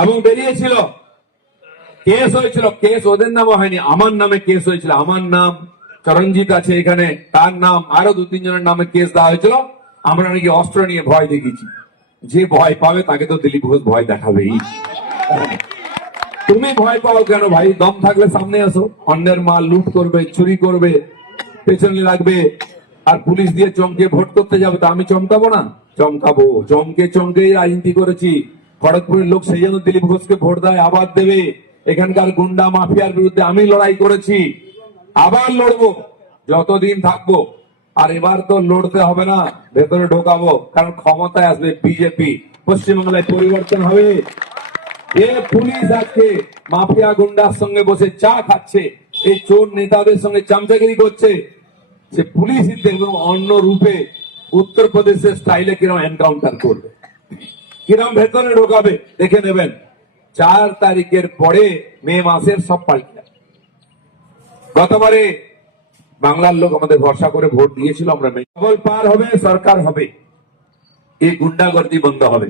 এবং বেরিয়েছিল, কেস হয়েছিল, কেস ওদের নামে হয়নি, আমার নামে কেস হয়েছিল। আমার নাম চরণজিৎ আছে এখানে, তার নাম, আরো 2-3 জনের নামে কেস দেওয়া হয়েছিল। আমরা নাকি অস্ত্র নিয়ে ভয় দেখিয়েছি। যে ভয় পাবে তাকে তো দিলীপ ঘোষ ভয় দেখাবেই। তুমি ভয় পাও কেন ভাই? দম থাকলে সামনে আসো। অন্যের মাল লুট করবে, চুরি করবে, পেছনে লাগবে, আর পুলিশ দিয়ে চমকে ভোট করতে যাবে, তা আমি চমকাবো না? চমকাবো। চমকে চমকে রাজনীতি করেছি। খড়গপুরের লোক সেই জন্য দিলীপ ঘোষকে ভোট দেয়, আবার দেবে। এখানকার গুন্ডা মাফিয়ার বিরুদ্ধে আমি লড়াই করেছি, আবার লড়বো যতদিন থাকবো। আর এবার তো লড়তে হবে না, ভেতরে ঢোকাবো, কারণ ক্ষমতায় আসবে বিজেপি। পশ্চিমবাংলায় পরিবর্তন হবে। এ পুলিশ আজকে মাফিয়া গুন্ডার সঙ্গে বসে চা খাচ্ছে, এই চোর নেতাদের সঙ্গে চামচাগিরি করছে। সে পুলিশই দেখবেন অন্য রূপে উত্তরপ্রদেশের স্টাইলে কিরম এনকাউন্টার করবে, কিরম ভেতরে ঢোকাবে, দেখে নেবেন। 4 তারিখের পরে মে মাসের সব পাল্টে যাবে। গতবারে বাংলার লোক আমাদের ভরসা করে ভোট দিয়েছিল, আমরা কেবল পার হবে, সরকার হবে, এই গুন্ডাগর্দি বন্ধ হবে।